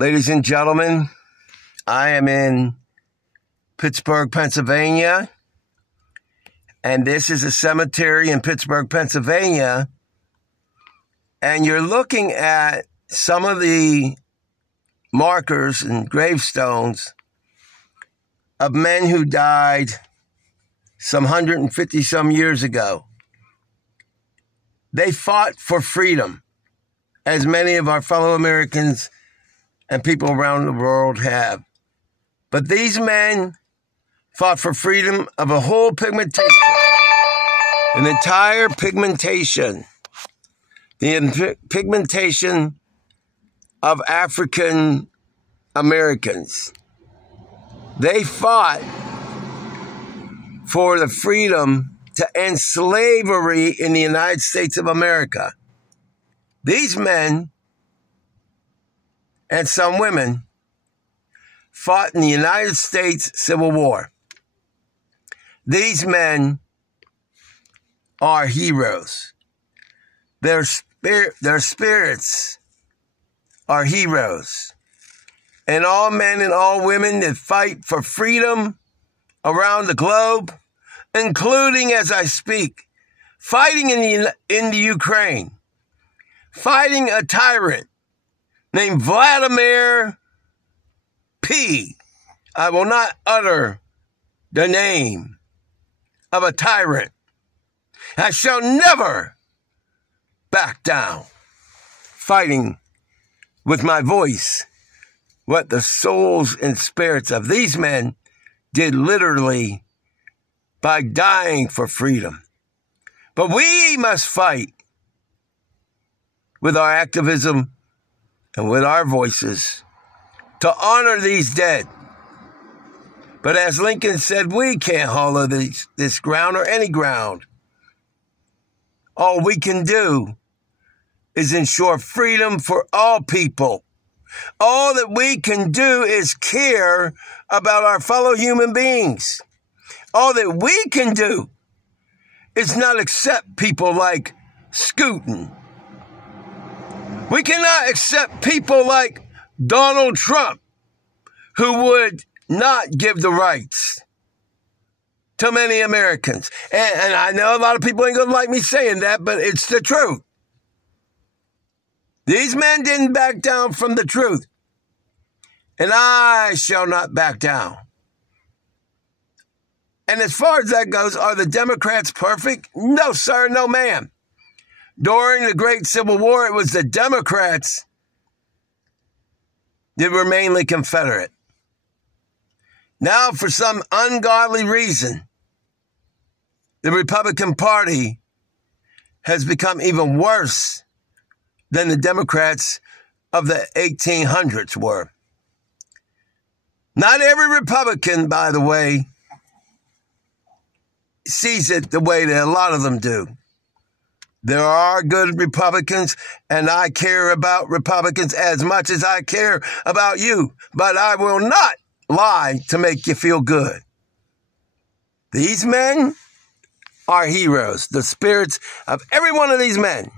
Ladies and gentlemen, I am in Pittsburgh, Pennsylvania, and this is a cemetery in Pittsburgh, Pennsylvania, and you're looking at some of the markers and gravestones of men who died some 150 some years ago. They fought for freedom, as many of our fellow Americans and people around the world have. But these men fought for freedom of a whole pigmentation, an entire pigmentation, the pigmentation of African Americans. They fought for the freedom to end slavery in the United States of America. These men and some women fought in the United States Civil War. These men are heroes. Their spirits are heroes. And all men and all women that fight for freedom around the globe, including, as I speak, fighting in the Ukraine, fighting a tyrant named Vladimir P. I will not utter the name of a tyrant. I shall never back down, fighting with my voice what the souls and spirits of these men did literally by dying for freedom. But we must fight with our activism and with our voices to honor these dead. But as Lincoln said, we can't hollow this ground or any ground. All we can do is ensure freedom for all people. All that we can do is care about our fellow human beings. All that we can do is not accept people like Scootin. We cannot accept people like Donald Trump, who would not give the rights to many Americans. And I know a lot of people ain't going to like me saying that, but it's the truth. These men didn't back down from the truth. And I shall not back down. And as far as that goes, are the Democrats perfect? No, sir, no, ma'am. During the Great Civil War, it was the Democrats that were mainly Confederate. Now, for some ungodly reason, the Republican Party has become even worse than the Democrats of the 1800s were. Not every Republican, by the way, sees it the way that a lot of them do. There are good Republicans, and I care about Republicans as much as I care about you, but I will not lie to make you feel good. These men are heroes. The spirits of every one of these men.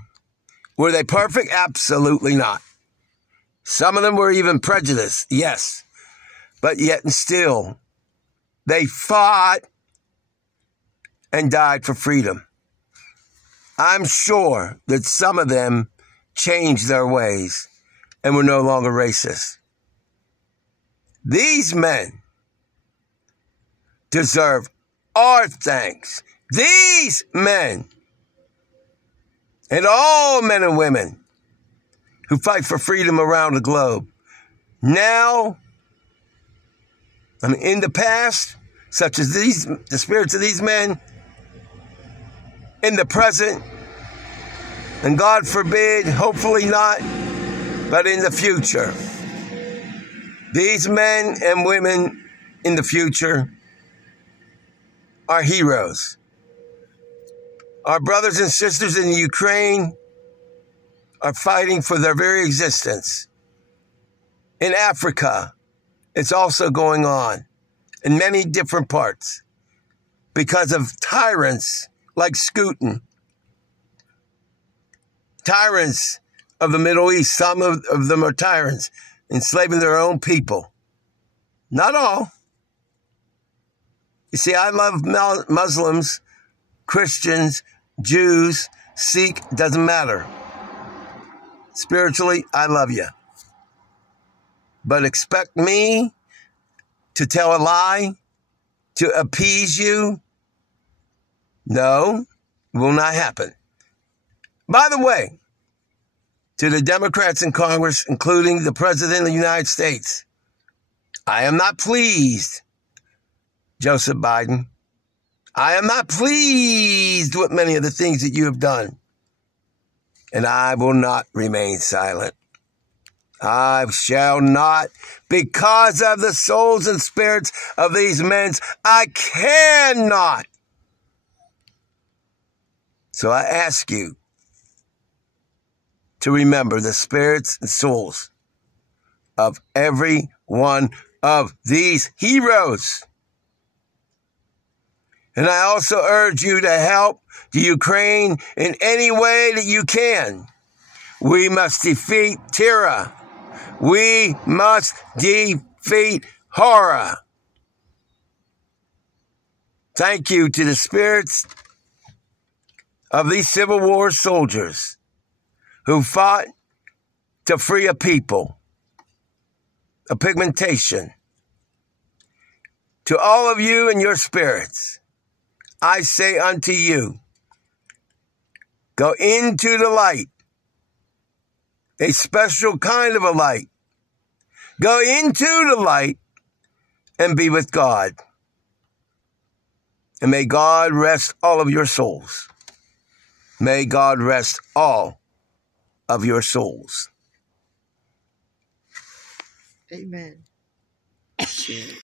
Were they perfect? Absolutely not. Some of them were even prejudiced, yes. But yet and still, they fought and died for freedom. I'm sure that some of them changed their ways and were no longer racist. These men deserve our thanks. These men and all men and women who fight for freedom around the globe. Now, in the past, such as the spirits of these men, in the present, and God forbid, hopefully not, but in the future. These men and women in the future are heroes. Our brothers and sisters in Ukraine are fighting for their very existence. In Africa, it's also going on in many different parts because of tyrants like Scootin. Tyrants of the Middle East, some of them are tyrants. enslaving their own people. Not all. You see, I love Muslims, Christians, Jews, Sikh, doesn't matter. Spiritually, I love you. But expect me to tell a lie, to appease you? No, it will not happen. By the way, to the Democrats in Congress, including the President of the United States, I am not pleased, Joseph Biden. I am not pleased with many of the things that you have done. And I will not remain silent. I shall not, because of the souls and spirits of these men, I cannot. So I ask you to remember the spirits and souls of every one of these heroes. And I also urge you to help the Ukraine in any way that you can. We must defeat terror. We must defeat horror. Thank you to the spirits of these Civil War soldiers who fought to free a people, a pigmentation. To all of you and your spirits, I say unto you, go into the light, a special kind of a light. Go into the light and be with God. And may God rest all of your souls. May God rest all of your souls. Amen.